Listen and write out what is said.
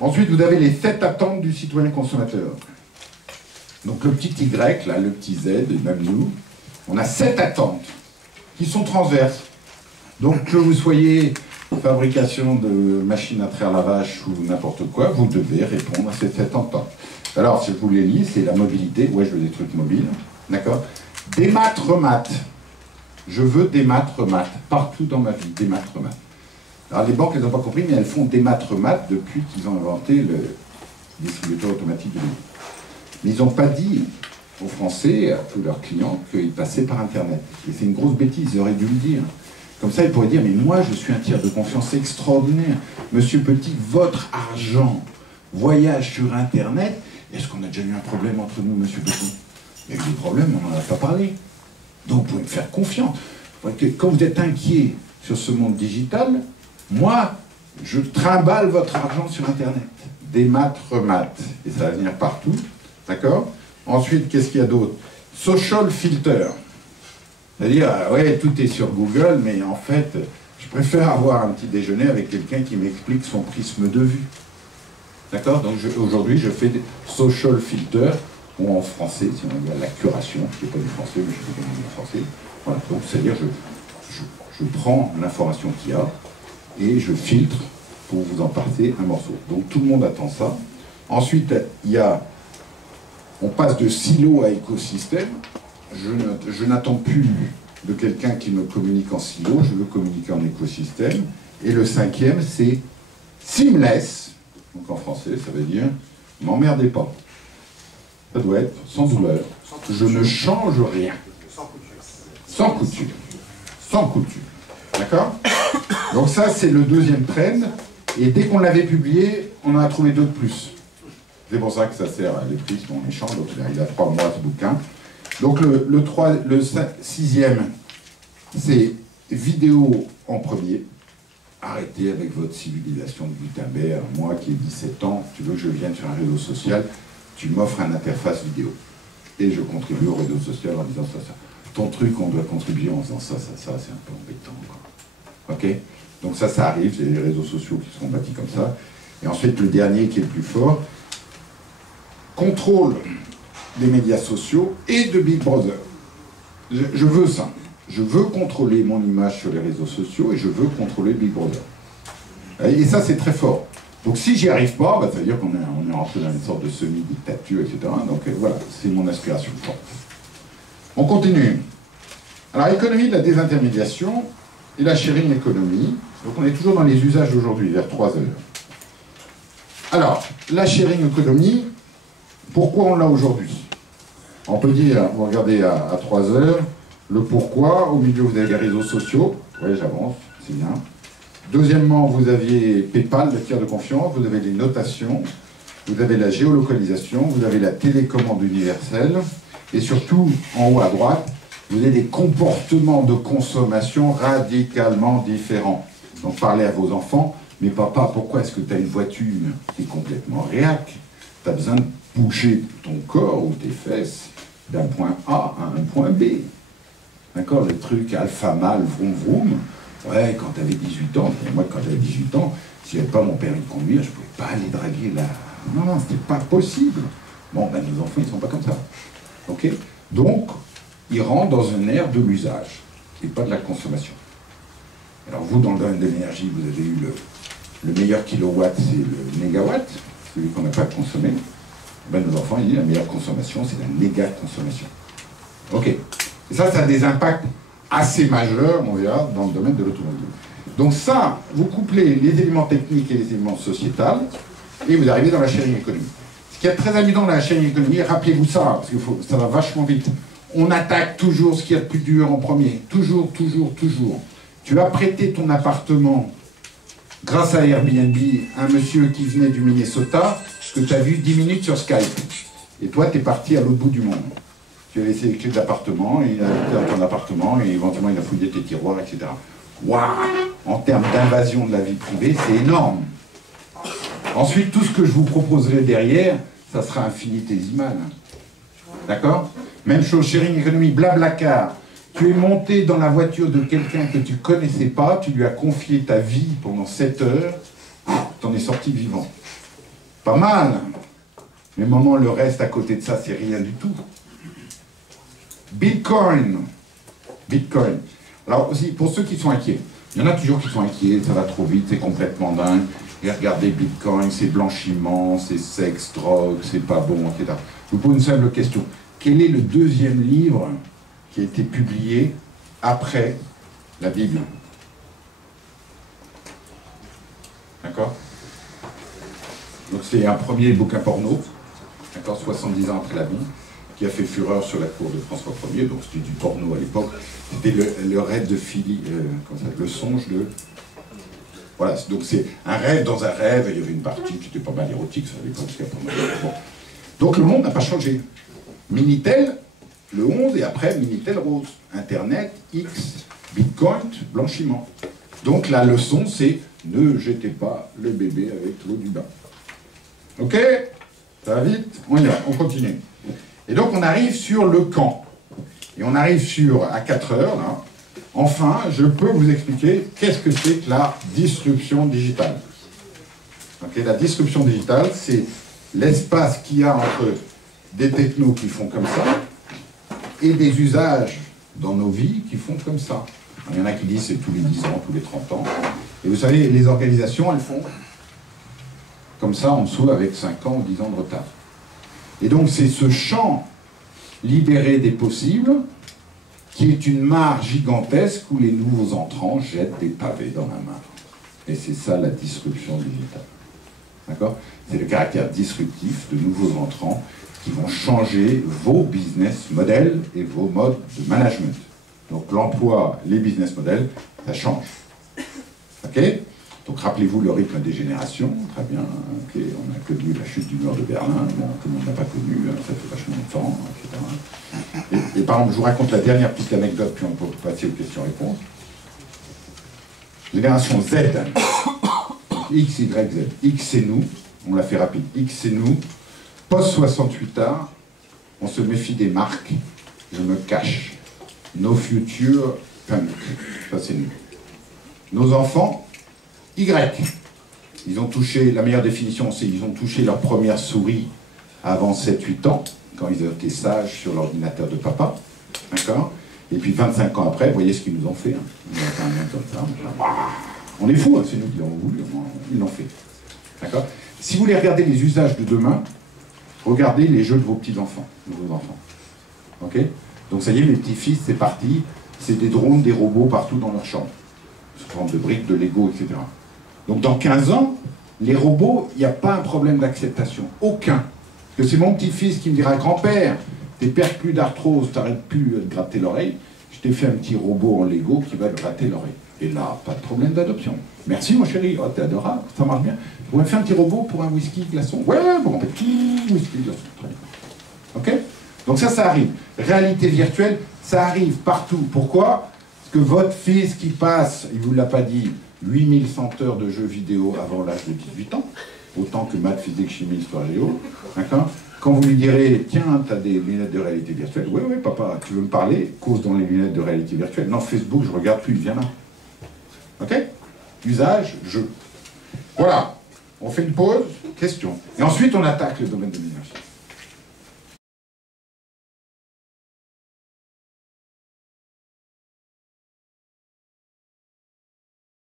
Ensuite, vous avez les 7 attentes du citoyen consommateur. Donc le petit Y, là, le petit Z, et même nous, on a 7 attentes qui sont transverses. Donc que vous soyez fabrication de machines à traire la vache ou n'importe quoi, vous devez répondre à ces 7 attentes. Alors, si je vous les lis, c'est la mobilité. Ouais, je veux des trucs mobiles. D'accord. Des maths, remaths. Je veux des maths, remaths. Partout dans ma vie, des maths, remaths. Alors, les banques ne les ont pas compris, mais elles font des maths, remaths depuis qu'ils ont inventé le distributeur automatique de livres. Mais ils n'ont pas dit aux Français, à tous leurs clients, qu'ils passaient par Internet. Et c'est une grosse bêtise, ils auraient dû le dire. Comme ça, ils pourraient dire, mais moi, je suis un tiers de confiance extraordinaire. Monsieur Petit, votre argent voyage sur Internet. Est-ce qu'on a déjà eu un problème entre nous, monsieur Petit? Il y a eu des problèmes, on n'en a pas parlé. Donc, vous pouvez me faire confiance. Quand vous êtes inquiet sur ce monde digital, moi, je trimballe votre argent sur Internet. Des maths, remaths. Et ça va venir partout. D'accord? Ensuite, qu'est-ce qu'il y a d'autre? Social filter. C'est-à-dire, ouais, tout est sur Google, mais en fait, je préfère avoir un petit déjeuner avec quelqu'un qui m'explique son prisme de vue. D'accord? Donc aujourd'hui, je fais des social filter, ou en français, si on dit la curation, qui n'est pas du français, mais je sais comment dire en français. Voilà, donc c'est-à-dire, je prends l'information qu'il y a, et je filtre pour vous en passer un morceau. Donc tout le monde attend ça. Ensuite, il y a... On passe de silo à écosystème. Je n'attends plus de quelqu'un qui me communique en silo, je veux communiquer en écosystème. Et le 5e, c'est seamless. Donc en français, ça veut dire m'emmerdez pas. Ça doit être sans douleur. Je ne change rien. Sans couture. Sans couture. D'accord? Donc ça, c'est le 2e trend. Et dès qu'on l'avait publié, on en a trouvé d'autres plus. C'est pour ça que ça sert à l'électrice, mon échange, donc il a 3 mois ce bouquin. Donc le 6e, c'est vidéo en premier. Arrêtez avec votre civilisation de Gutenberg. Moi qui ai 17 ans, tu veux que je vienne sur un réseau social, tu m'offres une interface vidéo. Et je contribue au réseau social en disant ça, ça. Ton truc, on doit contribuer en faisant ça, ça, ça, c'est un peu embêtant, quoi. Ok? Donc ça arrive, c'est les réseaux sociaux qui sont bâtis comme ça. Et ensuite, le dernier qui est le plus fort, contrôle des médias sociaux et de Big Brother. Je veux ça. Je veux contrôler mon image sur les réseaux sociaux et je veux contrôler Big Brother. Et ça, c'est très fort. Donc si j'y arrive pas, bah, ça veut dire qu'on est rentré dans une sorte de semi-dictature, etc. Donc voilà, c'est mon aspiration forte. On continue. Alors, économie de la désintermédiation et la sharing economy. Donc on est toujours dans les usages d'aujourd'hui, vers 3 heures. Alors, la sharing economy, pourquoi on l'a aujourd'hui? On peut dire, vous regardez à 3 heures, le pourquoi, au milieu vous avez les réseaux sociaux, oui j'avance, c'est bien. Deuxièmement, vous aviez PayPal, le tiers de confiance, vous avez les notations, vous avez la géolocalisation, vous avez la télécommande universelle, et surtout, en haut à droite, vous avez des comportements de consommation radicalement différents. Donc parlez à vos enfants, mais papa, pourquoi est-ce que tu as une voiture qui est complètement réac? Tu as besoin de bouger ton corps ou tes fesses d'un point A à un point B. D'accord? Le truc alpha mâle, vroom vroom. Ouais, quand tu avais 18 ans, moi quand j'avais 18 ans, si j'avais pas mon permis de conduire, je pouvais pas aller draguer là. Non, c'était pas possible. Bon, ben nos enfants, ils sont pas comme ça. Ok? Donc, ils rentrent dans une ère de l'usage et pas de la consommation. Alors vous, dans le domaine de l'énergie, vous avez eu le meilleur kilowatt, c'est le mégawatt, celui qu'on n'a pas consommé. Ben, nos enfants, ils disent la meilleure consommation, c'est la méga-consommation. Ok. Et ça a des impacts assez majeurs, on verra, dans le domaine de l'automobile. Donc ça, vous couplez les éléments techniques et les éléments sociétals, et vous arrivez dans la sharing economy. Ce qui est très amusant dans la sharing economy, rappelez-vous ça, parce que ça va vachement vite. On attaque toujours ce qu'il y a de plus dur en premier. Toujours, toujours, toujours. Tu as prêté ton appartement grâce à Airbnb à un monsieur qui venait du Minnesota, que tu as vu 10 minutes sur Skype. Et toi, tu es parti à l'autre bout du monde. Tu as laissé les clés de l'appartement, il a habité dans ton appartement, et éventuellement il a fouillé tes tiroirs, etc. Waouh! En termes d'invasion de la vie privée, c'est énorme. Ensuite, tout ce que je vous proposerai derrière, ça sera infinitésimal. D'accord? Même chose, sharing economy, Blablacar. Tu es monté dans la voiture de quelqu'un que tu ne connaissais pas, tu lui as confié ta vie pendant 7 heures, tu en es sorti vivant. Pas mal. Mais maman, le reste à côté de ça, c'est rien du tout. Bitcoin. Bitcoin. Alors aussi, pour ceux qui sont inquiets, il y en a toujours qui sont inquiets, ça va trop vite, c'est complètement dingue. Et regardez, Bitcoin, c'est blanchiment, c'est sexe, drogue, c'est pas bon, etc. Je vous pose une simple question. Quel est le deuxième livre qui a été publié après la Bible? D'accord? Donc c'est un premier bouquin porno, d'accord, 70 ans après la Bible, qui a fait fureur sur la cour de François Ier, donc c'était du porno à l'époque. C'était le rêve de Philippe, le songe de... Voilà, donc c'est un rêve dans un rêve, et il y avait une partie qui était pas mal érotique, ça à l'époque, c'était pas mal. Bon. Donc le monde n'a pas changé. Minitel, le 11, et après Minitel Rose. Internet, X, Bitcoin, blanchiment. Donc la leçon, c'est ne jetez pas le bébé avec l'eau du bain. Ok? Ça va vite? On y va, on continue. Et donc on arrive sur le quand. Et on arrive à 4 heures, là. Enfin, je peux vous expliquer qu'est-ce que c'est que la disruption digitale. Okay, la disruption digitale, c'est l'espace qu'il y a entre des technos qui font comme ça et des usages dans nos vies qui font comme ça. Il y en a qui disent c'est tous les 10 ans, tous les 30 ans. Et vous savez, les organisations, elles font comme ça en dessous avec 5 ans ou 10 ans de retard. Et donc c'est ce champ libéré des possibles qui est une mare gigantesque où les nouveaux entrants jettent des pavés dans la mare. Et c'est ça la disruption digitale. D'accord? C'est le caractère disruptif de nouveaux entrants qui vont changer vos business models et vos modes de management. Donc l'emploi, les business models, ça change. Ok? Donc rappelez-vous le rythme des générations, très bien, okay, on a connu la chute du mur de Berlin, bon, tout le monde n'a pas connu, ça fait vachement longtemps, etc. Et par exemple, je vous raconte la dernière petite anecdote, puis on peut passer aux questions-réponses. Génération Z, X, Y, Z. X c'est nous, on l'a fait rapide, X c'est nous, post-68 on se méfie des marques, je me cache. No future punk, ça c'est nous. Nos enfants, Y. Ils ont touché, la meilleure définition, c'est qu'ils ont touché leur première souris avant 7-8 ans, quand ils étaient sages sur l'ordinateur de papa. D'accord? Et puis 25 ans après, vous voyez ce qu'ils nous ont fait. Hein. Ils ont fait un monde comme ça. On est fous, hein, c'est nous qui l'avons voulu, ils l'ont fait. D'accord? Si vous voulez regarder les usages de demain, regardez les jeux de vos petits-enfants, de vos enfants. Ok? Donc ça y est, mes petits-fils, c'est parti. C'est des drones, des robots partout dans leur chambre. Sous forme de briques, de Lego, etc. Donc dans 15 ans, les robots, il n'y a pas un problème d'acceptation. Aucun. Parce que c'est mon petit-fils qui me dira, grand-père, t'es perds plus d'arthrose, t'arrêtes plus de gratter l'oreille, je t'ai fait un petit robot en Lego qui va te gratter l'oreille. Et là, pas de problème d'adoption. Merci mon chéri, oh, t'es adorable, ça marche bien. Vous pouvez faire un petit robot pour un whisky glaçon? Ouais, bon, un petit whisky glaçon. Très bien. Ok? Donc ça arrive. Réalité virtuelle, ça arrive partout. Pourquoi? Parce que votre fils qui passe, il ne vous l'a pas dit, 8100 heures de jeux vidéo avant l'âge de 18 ans, autant que maths, physique, chimie, histoire, géo, d'accord? Quand vous lui direz, tiens, tu as des lunettes de réalité virtuelle, oui, oui, papa, tu veux me parler, cause dans les lunettes de réalité virtuelle. Non, Facebook, je regarde plus, il vient là. Ok? Usage, jeu. Voilà. On fait une pause, question. Et ensuite, on attaque le domaine de l'énergie.